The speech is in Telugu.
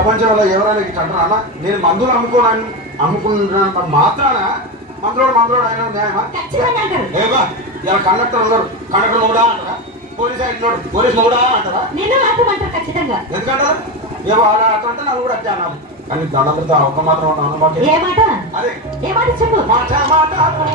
ప్రపంచంలో ఎవరైనా ఇట్లా అంటారా అన్న? నేను మందులు అమ్ముకున్నంత మాత్రాన మందులోడు ఆయన న్యాయమా? ఏవా ఇలా కండక్టర్ ఉన్నాడు, కండక్టర్ కూడా అంటారా? పోలీస్ ఆయన పోలీస్ కూడా అంటారా? ఎందుకంటారు? ఏవో అలా అంటే నన్ను కూడా అట్టే అనాలి. కానీ దండంతో ఒక్క మాత్రం అదే మాట మాట